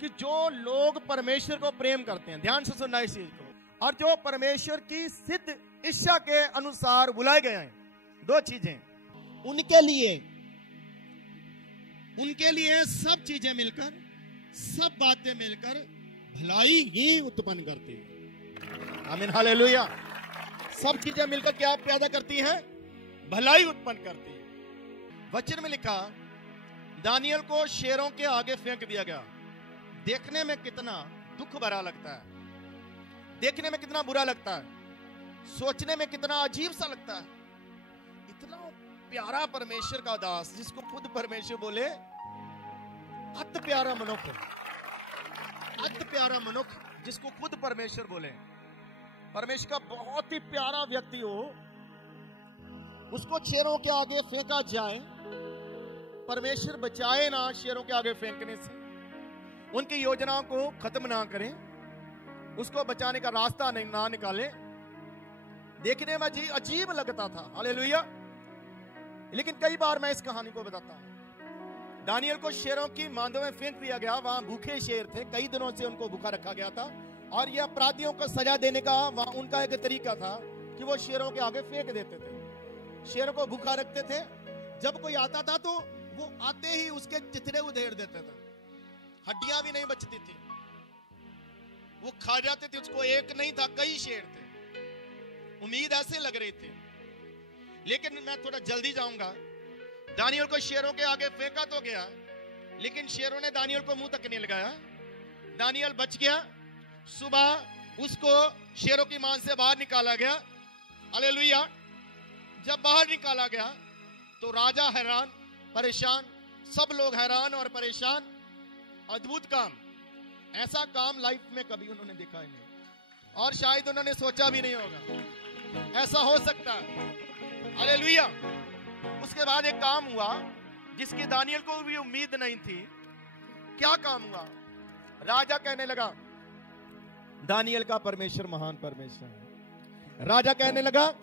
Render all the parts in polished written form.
कि जो लोग परमेश्वर को प्रेम करते हैं, ध्यान से सुनना इस चीज को, और जो परमेश्वर की सिद्ध इच्छा के अनुसार बुलाए गए हैं, दो चीजें उनके लिए सब चीजें मिलकर, सब बातें मिलकर भलाई ही उत्पन्न करती है। आमीन, हालेलुया। सब चीजें मिलकर क्या पैदा करती हैं? भलाई उत्पन्न करती है। वचन में लिखा, दानियल को शेरों के आगे फेंक दिया गया। देखने में कितना दुख भरा लगता है, देखने में कितना बुरा लगता है, सोचने में कितना अजीब सा लगता है। इतना प्यारा परमेश्वर का दास, जिसको खुद परमेश्वर बोले अति प्यारा मनुष्य, अति प्यारा मनुष्य, जिसको खुद परमेश्वर बोले, परमेश्वर का बहुत ही प्यारा व्यक्ति हो, उसको शेरों के आगे फेंका जाए। परमेश्वर बचाए ना शेरों के आगे फेंकने से, उनकी योजनाओं को खत्म ना करें, उसको बचाने का रास्ता ना निकाले। देखने में अजीब लगता था। हालेलुया। लेकिन कई बार मैं इस कहानी को बताता हूं। दानियल को शेरों की मांदों में फेंक दिया गया। वहां भूखे शेर थे, कई दिनों से उनको भूखा रखा गया था, और यह अपराधियों को सजा देने का वहां उनका एक तरीका था कि वो शेरों के आगे फेंक देते थे, शेरों को भूखा रखते थे। जब कोई आता था तो वो आते ही उसके चिथड़े उधेड़ देते थे, हड्डियां भी नहीं बचती थी, वो खा जाते थे उसको। एक नहीं था, कई शेर थे। उम्मीद ऐसे लग रही थी। लेकिन मैं थोड़ा जल्दी जाऊंगा। दानियल को शेरों के आगे फेंका तो गया, लेकिन शेरों ने दानियल को मुंह तक नहीं लगाया। दानियल बच गया। सुबह उसको शेरों की मान से बाहर निकाला गया। हालेलुया। जब बाहर निकाला गया तो राजा हैरान, परेशान, सब लोग हैरान और परेशान। अद्भुत काम, ऐसा काम लाइफ में कभी उन्होंने देखा ही नहीं, और शायद उन्होंने सोचा भी नहीं होगा ऐसा हो सकता है। हालेलुया। उसके बाद एक काम हुआ जिसकी दानियल को भी उम्मीद नहीं थी। क्या काम हुआ? राजा कहने लगा, दानियल का परमेश्वर महान परमेश्वर है। राजा कहने लगा,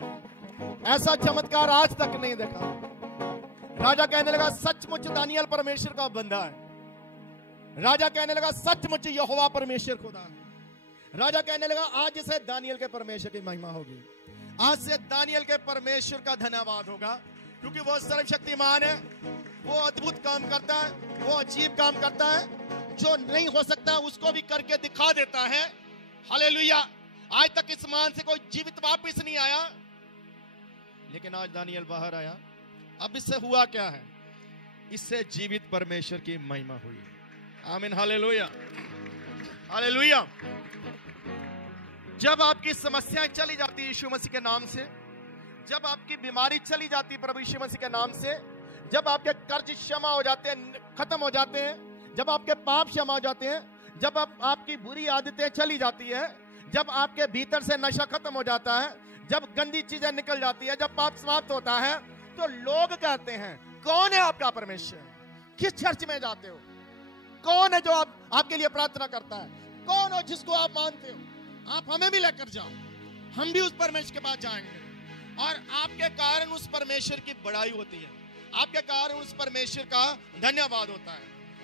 ऐसा चमत्कार आज तक नहीं देखा। राजा कहने लगा, सचमुच दानियल परमेश्वर का बंदा है। राजा कहने लगा, सचमुच यहोवा परमेश्वर खुदा है। राजा कहने लगा, आज से दानियल के परमेश्वर की महिमा होगी, आज से दानियल के परमेश्वर का धन्यवाद होगा, क्योंकि वो सर्वशक्तिमान है, वो अद्भुत काम करता है, वो अजीब काम करता है, जो नहीं हो सकता उसको भी करके दिखा देता है। हालेलुया। आज तक इस मान से कोई जीवित वापस नहीं आया, लेकिन आज दानियल बाहर आया। अब इससे हुआ क्या है? इससे जीवित परमेश्वर की महिमा हुई। आमीन, हालेलुया, हालेलुया। जब आपकी समस्याएं चली जाती है यीशु मसीह के नाम से, जब आपकी बीमारी चली जाती है प्रभु यीशु मसीह के नाम से, जब आपके कर्ज क्षमा हो जाते हैं, खत्म हो जाते हैं, जब आपके पाप क्षमा हो जाते हैं, जब आपकी बुरी आदतें चली जाती है, जब आपके भीतर से नशा खत्म हो जाता है, जब गंदी चीजें निकल जाती है, जब पाप समाप्त होता है, तो लोग कहते हैं, कौन है आपका परमेश्वर? किस चर्च में जाते हो? कौन है जो आपके लिए प्रार्थना करता है? कौन हो जिसको आप मानते हो? आप हमें भी लेकर जाओ, हम भी उस परमेश्वर के पास जाएंगे। और आपके कारण उस परमेश्वर की बड़ाई होती है, आपके कारण उस परमेश्वर का धन्यवाद होता है।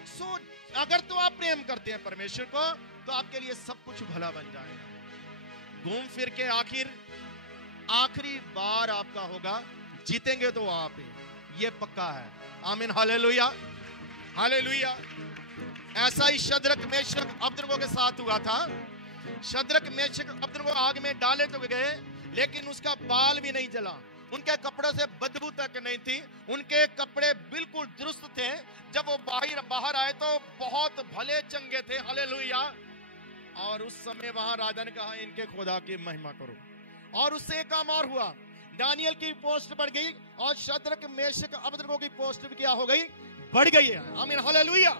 सो अगर तो आप प्रेम करते हैं परमेश्वर को, तो आपके लिए सब कुछ भला बन जाएगा। घूम फिर के आखिरी बार आपका होगा, जीतेंगे तो आप ही, ये पक्का है। आमीन, हालेलुया, हालेलुया। ऐसा ही शद्रक मेशक अबेदनगो के साथ हुआ था। शद्रक मेशक अबेदनगो आग में डाले तो गए, लेकिन उसका बाल भी नहीं जला, उनके कपड़ों से बदबू तक नहीं थी, उनके कपड़े बिल्कुल दुरुस्त थे। जब वो बाहर आए तो बहुत भले चंगे थे। हालेलुया। और उस समय वहां राजा ने कहा, इनके खुदा की महिमा करो। और उससे एक काम और हुआ, दानियल की पोस्ट बढ़ गई और शद्रक मेशक अबेदनगो की पोस्ट भी क्या हो गई? बढ़ गई है। आमीन, हालेलुया।